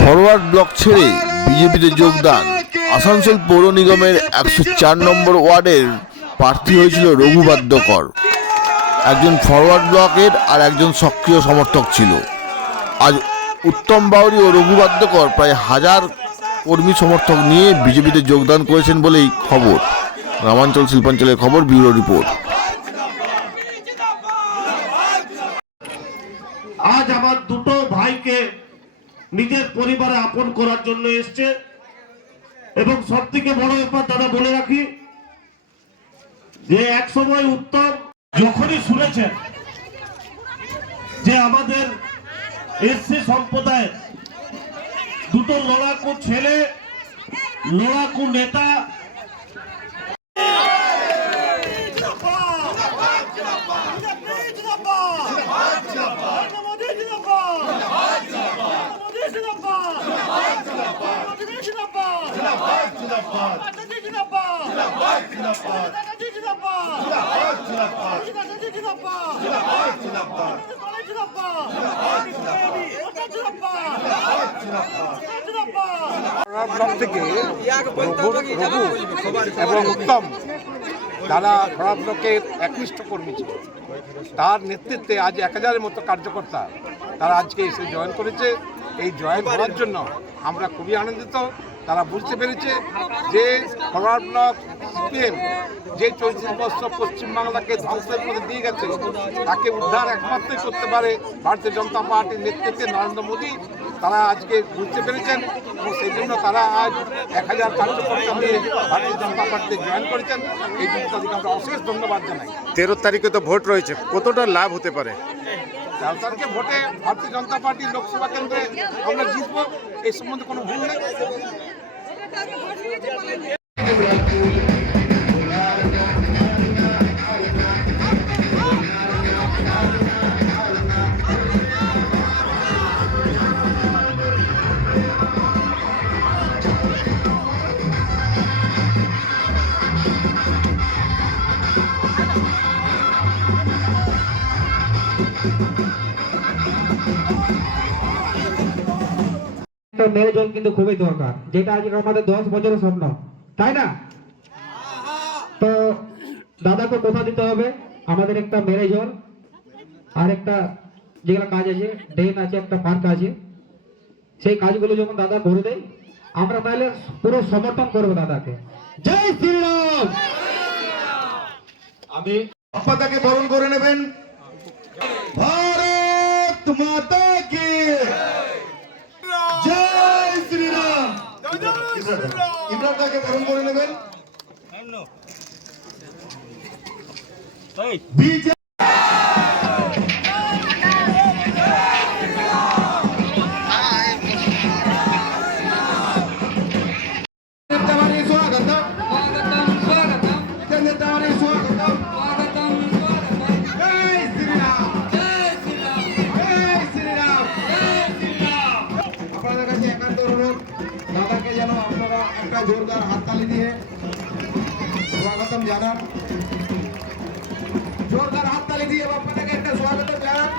Forward block ছেড়ে বিজেপিতে যোগদান আসানসোল পৌর নিগমের একশো চার নম্বর ওয়ার্ডের প্রার্থী হয়েছিল রঘুবাদ্যকর একজন ফরওয়ার্ড ব্লকের আর একজন সক্রিয় সমর্থক ছিল। আজ উত্তম বাউরি ও রঘুবাদ্যকর প্রায় হাজার কর্মী সমর্থক নিয়ে বিজেপিতে যোগদান করেছেন বলেই খবর। গ্রামাঞ্চল শিল্পাঞ্চলের খবর ব্যুরো রিপোর্ট। আপন করার জন্য এসছে। এবং সব থেকে বড় ব্যাপার দাদা বলে রাখি, যে এক সময় উত্তম যখনই শুনেছেন যে আমাদের এসসি সম্প্রদায়ের দুটো লড়াকু ছেলে, লড়াকু নেতা থেকে এবং উত্তম তারা ধরা লোকের একনিষ্ঠ কর্মী ছিল তার নেতৃত্বে আজ এক হাজারের মতো কার্যকর্তা তারা আজকে এসে জয়েন করেছে। এই জয়েন করার জন্য আমরা খুবই আনন্দিত, তারা বুঝতে পেরেছে যে ফরওয়ার্ড সিপিএম যে চৌত্রিশ বছর পশ্চিমবাংলাকে ধ্বংসের মধ্যে দিয়ে গেছে, তাকে উদ্ধার একমাত্রই করতে পারে ভারতীয় জনতা পার্টির নেতৃত্বে নরেন্দ্র মোদী। তারা আজকে বুঝতে পেরেছেন এবং সেই জন্য তারা আজ এক হাজার কার্যকর্তা নিয়ে ভারতীয় জনতা পার্টিতে জয়েন করেছেন। এই জন্য তাদেরকে আমরা অশেষ ধন্যবাদ জানাই। তেরো তারিখে তো ভোট রয়েছে, কতটা লাভ হতে পারে? তেরো ভোটে ভারতীয় জনতা পার্টি লোকসভা কেন্দ্রে আমরা জিতবো এই সম্বন্ধে কোনো ভুল নেই। মেরে কিন্তু খুবই দরকার, যেটা আজকে আমাদের দশ বছরের স্বপ্ন, তাই না? তো দাদাকে কথা দিতে হবে? আমাদের একটা মেরে জল আর একটা যেগুলো কাজ আছে, ড্রেন আছে, একটা পার্ক আছে, সেই কাজগুলো যখন দাদা করে দেয়, আমরা তাহলে পুরো সমর্থন করব দাদাকে। জয় শ্রীরাম! আমি আপনাকে বরণ করে নেবেন। ভারত মাতা কি জয় শ্রীরাম ইমরান তাকে বরণ করে নেবেন। বিজেপি জোরদার হাততালি দিয়ে স্বাগতম জানান। জোরদার হাততালি দিয়ে আপনাদেরকে একটা স্বাগতম জানান।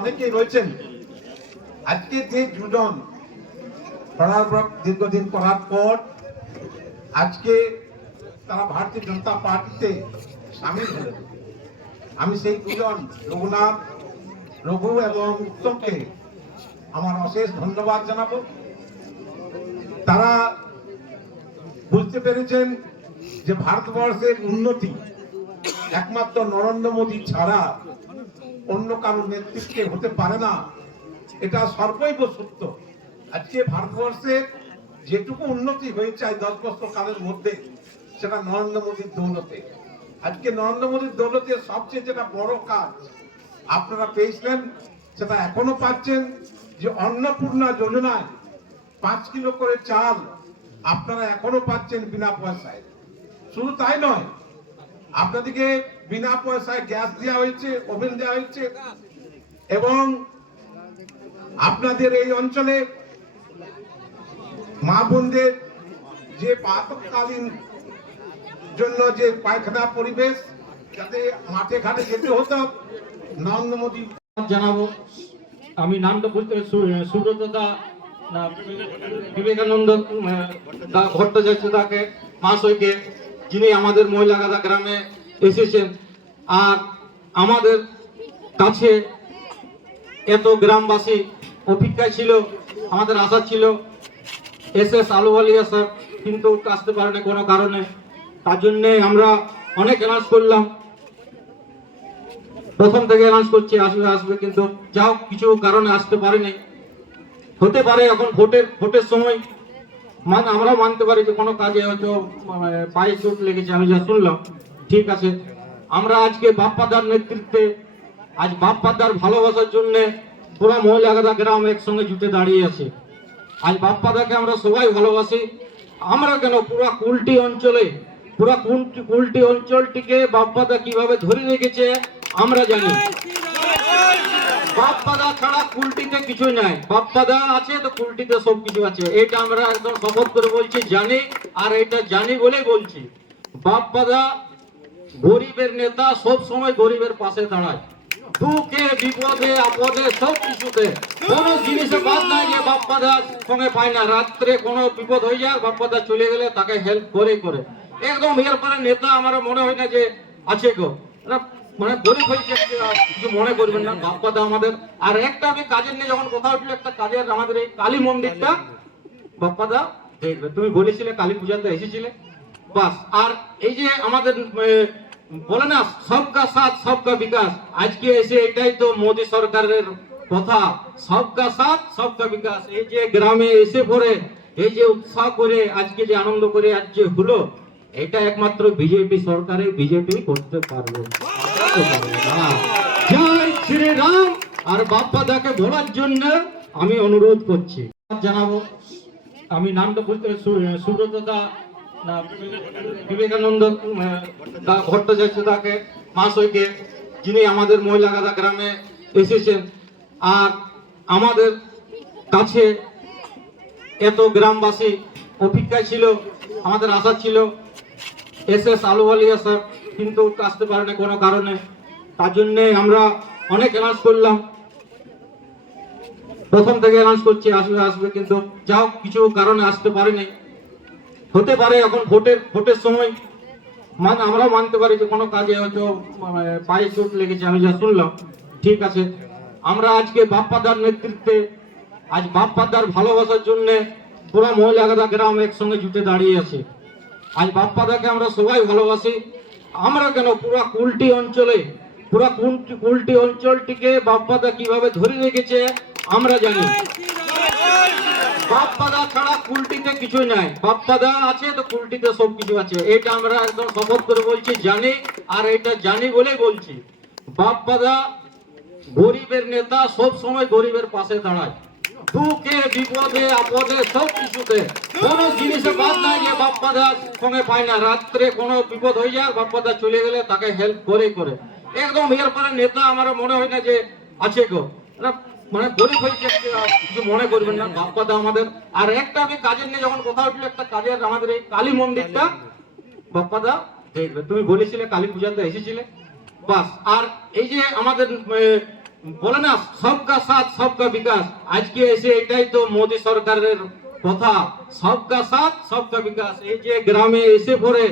অনেকেই রয়েছেন। আজকে যে দুজন পড়ার পর দীর্ঘদিন পড়ার পর আজকে তারা ভারতীয় জনতা পার্টিতে সামিল হলেন। আমি সেই দুজন রঘুনাথ, রঘু এবং উত্তমকে আমার অশেষ ধন্যবাদ জানাব। তারা বুঝতে পেরেছেন যে ভারতবর্ষের উন্নতি একমাত্র নরেন্দ্র মোদী ছাড়া অন্য কারোর নেতৃত্বে হতে পারে না। এটা সর্বৈব সত্য। আজকে ভারতবর্ষের যেটুকু উন্নতি হয়েছে আজ দশ বছর কালের মধ্যে, সেটা নরেন্দ্র মোদীর দৌলতে। আজকে নরেন্দ্র মোদীর দৌলতে সবচেয়ে যেটা বড় কাজ আপনারা পেয়েছিলেন, সেটা এখনও পাচ্ছেন। যে অন্নপূর্ণা যোজনায় পাঁচ কিলো করে চাল আপনারা এখনও পাচ্ছেন বিনা পয়সায়। শুধু তাই নয়, আপনাদেরকে বিনা পয়সায় গ্যাস দেওয়া হয়েছে, ওভেন দেওয়া হয়েছে, এবং আপনাদের এই অঞ্চলে মা বোনদের যে প্রাতকালীন জন্য যে পায়খানা পরিবেশ, যাতে মাঠে ঘাটে যেতে হতো, নরেন্দ্র মোদী জানাব। আমি নামটা বলতে সুব্রত দা বিবেকানন্দ দা ভট্টাচার্য দাকে মহাশয়কে যিনি আমাদের মহিলাগাদা গ্রামে এসেছেন। আর আমাদের কাছে এত গ্রামবাসী অপেক্ষায় ছিল, আমাদের আশা ছিল, এস এস আলুওয়ালিয়া স্যার কিন্তু আসতে পারেনি কোনো কারণে। তার জন্যে আমরা অনেক অ্যানাউন্স করলাম। প্রথম থেকে অ্যানাউন্স করছি আসবে আসবে কিন্তু যাও কিছু কারণে আসতে পারেনি। হতে পারে এখন ভোটের ভোটের সময়। মান আমরাও মানতে পারি যে কোনো কাজে হয়তো মানে, পায়ে চোট লেগেছে আমি যা শুনলাম ঠিক আছে। আমরা আজকে বাপ্পাদার নেতৃত্বে আজ বাপ্পাদার ভালোবাসার জন্য পুরো মহিলাগাদা গ্রাম একসঙ্গে জুটে দাঁড়িয়ে আছে। আজ বাপ্পাদাকে আমরা সবাই ভালোবাসি। আমরা কেন পুরা কুলটি অঞ্চলে পুরা কুলটি অঞ্চলটিকে বাপ্পাদা কীভাবে ধরে রেখেছে আমরা জানি। বাপ্পাদা ছাড়া কুলটিতে কিছু নাই। বাপ্পাদা আছে তো কুলটিতে সব কিছু আছে। এটা আমরা একদম শপথ করে বলছি, জানি আর এটা জানি বলেই বলছি। বাপ্পাদা গরিবের নেতা সব সময় গরিবের পাশে দাঁড়ায়। দুঃখে, বিপদে, আপদে সব কিছুতে। কোনো জিনিসে বাদ নাই যে বাপ্পাদা সঙ্গে পায় না। রাত্রে কোনো বিপদ হয়ে যায় বাপ্পাদা চলে গেলে তাকে হেল্প করে করে। একদম এরপরে নেতা আমার মনে হয় না যে আছে গো। মানে গরিব হয়েছে কিছু মনে করবেন না বাপ্পাদা আমাদের। আর একটা আমি কাজের নিয়ে যখন কথা উঠল একটা কাজের আমাদের এই কালী মন্দিরটা বাপ্পাদা দেখবে তুমি বলেছিলে কালী পূজাতে এসেছিলে। বাস, আর এই যে আমাদের বলে না, সবকা সাথ, সবকা বিকাশ। আজকে এসে এটাই তো মোদী সরকারের কথা। সবকা সাথ, সবকা বিকাশ। এই যে গ্রামে এসে পড়ে, এই যে উৎসাহ করে, আজকে যে আনন্দ করে আজ যে হলো, এটা একমাত্র বিজেপি সরকারে বিজেপি করতে পারবে। করতে পারবে না। জয় শ্রীরাম। আর বাপ্পাদাকে বলার জন্য আমি অনুরোধ করছি। জানাব। আমি নামটা বলতে সু- সুব্রত দা বিবেকানন্দ দা ভট্টাচার্য দাকে মহাশয়কে যিনি আমাদের মহিলাগাদা গ্রামে এসেছেন। আর আমাদের কাছে এত গ্রামবাসী অপেক্ষায় ছিল, আমাদের আশা ছিল। এস এস আলুওয়ালিয়া স্যার কিন্তু আসতে পারেনি কোনো কারণে। তার জন্যে আমরা অনেক অ্যানাউন্স করলাম। প্রথম থেকে অ্যানাউন্স করছি আসবে আসবে কিন্তু যাও কিছু কারণে আসতে পারেনি। হতে পারে এখন ভোটের ভোটের সময়। মান আমরাও মানতে পারি যে কোনো কাজে হয়তো মানে, পায়ে চোট লেগেছে আমি যা শুনলাম। ঠিক আছে। আমরা আজকে বাপ্পাদার নেতৃত্বে আজ বাপ্পাদার ভালোবাসার জন্য পুরো মহিলাগাদা গ্রাম একসঙ্গে জুটে দাঁড়িয়ে আছে। আজ বাপ্পাদাকে আমরা সবাই ভালোবাসি। আমরা কেন পুরা কুলটি অঞ্চলে, পুরা কুলটি অঞ্চলটিকে বাপ্পাদা কীভাবে ধরে রেখেছে, আমরা জানি। বাপ্পাদা ছাড়া কুলটিতে কিছু নাই। বাপ্পাদা আছে তো কুলটিতে সব কিছু আছে। এটা আমরা একদম শপথ করে বলছি, জানি, আর এটা জানি বলেই বলছি। বাপ্পাদা গরিবের নেতা সব সময় গরিবের পাশে দাঁড়ায়। দুঃখে বিপদে, আপদে, সব কিছুতে। কোনো জিনিসে বাদ নাই যে বাপ্পাদা সঙ্গে পায় না। রাত্রে কোনো বিপদ হয়ে যায়, বাপ্পাদা চলে গেলে তাকে হেল্প করে করে। একদম এরপরে নেতা আমার মনে হয় না যে আছে গো। মানে গরিব হয়েছে কিছু মনে করবেন না, বাপ্পাদা আমাদের। আর একটা আমি কাজের নিয়ে যখন কথা উঠল একটা কাজের আমাদের এই কালী মন্দিরটা, বাপ্পাদা, দেখবে, তুমি বলেছিলে কালী পূজাতে এসেছিলে। বাস, আর এই যে আমাদের বলে না, সবকা সাথ, সবকা বিকাশ। আজকে এসে এটাই তো মোদী সরকারের কথা। সবকা সাথ, সবকা বিকাশ। এই যে গ্রামে এসে পড়ে,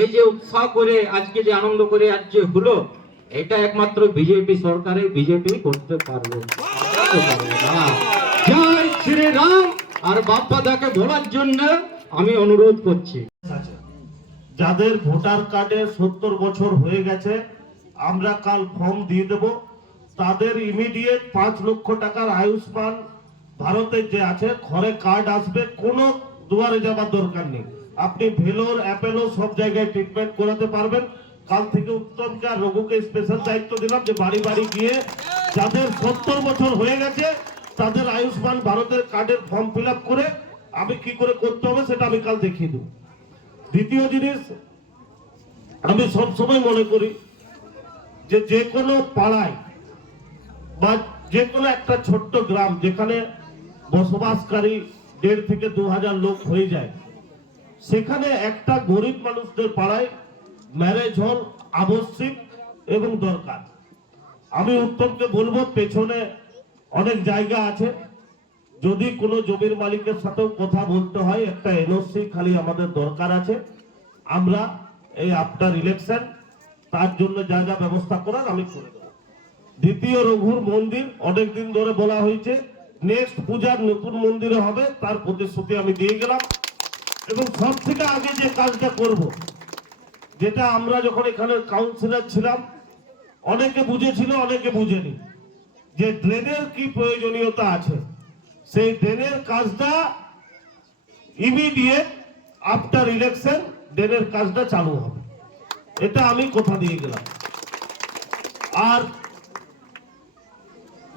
এই যে উৎসাহ করে আজকে যে আনন্দ করে আজ যে হলো, এটা একমাত্র বিজেপি সরকারে বিজেপি করতে পারবে। আর বাপ্পাদাকে বলার জন্য আমি অনুরোধ করছি। যাদের ভোটার কার্ডে সত্তর বছর হয়ে গেছে, আমরা কাল ফর্ম দিয়ে দেব। তাদের ইমিডিয়েট পাঁচ লক্ষ টাকার আয়ুষ্মান ভারতের যে আছে, ঘরে কার্ড আসবে, কোনো দুয়ারে যাবার দরকার নেই। আপনি ভেলোর, অ্যাপেলো সব জায়গায় ট্রিটমেন্ট করাতে পারবেন। কাল থেকে উত্তমকে আর রঘুকে স্পেশাল দায়িত্ব দিলাম যে বাড়ি বাড়ি গিয়ে যাদের সত্তর বছর হয়ে গেছে, তাদের আয়ুষ্মান ভারতের কার্ডের ফর্ম ফিল করে আমি কি করে করতে হবে সেটা আমি কাল দেখিয়ে দেবো। দ্বিতীয় জিনিস, আমি সবসময় মনে করি যে যে কোনো পাড়ায় বা যে কোনো একটা ছোট্ট গ্রাম যেখানে বসবাসকারী দেড় থেকে দু হাজার লোক হয়ে যায়, সেখানে একটা গরিব মানুষদের পাড়ায় ম্যারেজ হল আবশ্যিক এবং দরকার। আমি উত্তমকে বলব, পেছনে অনেক জায়গা আছে। যদি কোনো জমির মালিকের সাথেও কথা বলতে হয়, একটা এনওসি খালি আমাদের দরকার আছে। আমরা এই আফটার ইলেকশন তার জন্য যা যা ব্যবস্থা করার আমি করে দেবো। দ্বিতীয় রঘুর মন্দির অনেক দিন ধরে বলা হয়েছে নেক্সট পূজার নতুন মন্দিরে হবে, তার প্রতিশ্রুতি আমি দিয়ে গেলাম। এবং সব থেকে আগে যে কাজটা করব, যেটা আমরা যখন এখানে কাউন্সিলর ছিলাম, অনেকে বুঝেছিল, অনেকে বুঝেনি। যে ড্রেনের কি প্রয়োজনীয়তা আছে, সেই ড্রেনের কাজটা ইমিডিয়েট আফটার ইলেকশন ড্রেনের কাজটা চালু হবে। এটা আমি কথা দিয়ে গেলাম। আর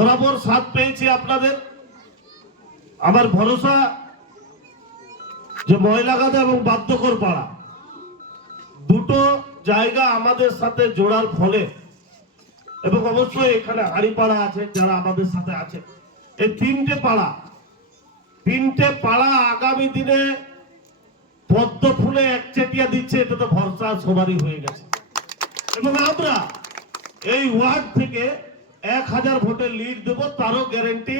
বরাবর সাথ পেয়েছি আপনাদের। আমার ভরসা যে ময়লাগাদা এবং বাধ্যকর পাড়া দুটো জায়গা আমাদের সাথে জোড়ার ফলে এবং অবশ্যই এখানে হাড়িপাড়া আছে, যারা আমাদের সাথে আছে। এই তিনটে পাড়া তিনটে পাড়া আগামী দিনে পদ্ম ফুলে একচেটিয়া দিচ্ছে, এটা তো ভরসা সবারই হয়ে গেছে। এবং আমরা এই ওয়ার্ড থেকে এক হাজার ভোটের লিড দেবো, তারও গ্যারেন্টি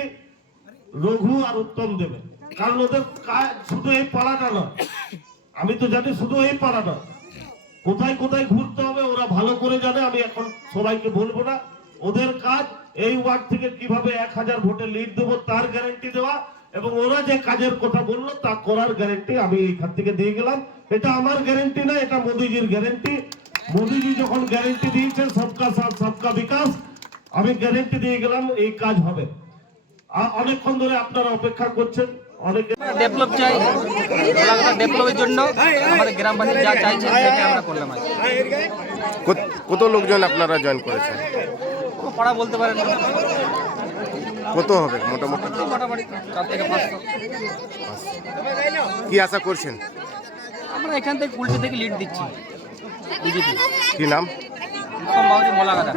রঘু আর উত্তম দেবে। কারণ ওদের কাজ শুধু এই পাড়াটা নয়। আমি তো জানি শুধু এই পাড়া নয়। কোথায় কোথায় ঘুরতে হবে, ওরা ভালো করে জানে, আমি এখন সবাইকে বলব না। ওদের কাজ এই ওয়ার্ড থেকে কীভাবে এক হাজার ভোটে লিড দেবো, তার গ্যারেন্টি দেওয়া এবং ওরা যে কাজের কথা বলল, তা করার গ্যারেন্টি আমি এখান থেকে দিয়ে গেলাম। এটা আমার গ্যারেন্টি না, এটা মোদিজির গ্যারেন্টি মোদিজি যখন গ্যারেন্টি দিয়েছেন, সবকা সাথ, সবকা বিকাশ। আমি গ্যারেন্টি দিয়ে গেলাম এই কাজ হবে। অনেকক্ষণ ধরে আপনারা অপেক্ষা করছেন অনেকে ডেভেলপ চাই ডেভেলপের জন্য আমাদের গ্রামবাসী যা চাইছে সেটা আমরা করলাম কত- কত লোকজন আপনারা জয়েন করেছেন? পাড়া বলতে পারেন কত হবে মোটামুটি? মোটামুটি চার থেকে পাঁচশো কি আশা করছেন? আমরা এখান থেকে কুলটি থেকে লিড দিচ্ছি। বিজেপি কি নাম? মোলাগাদা।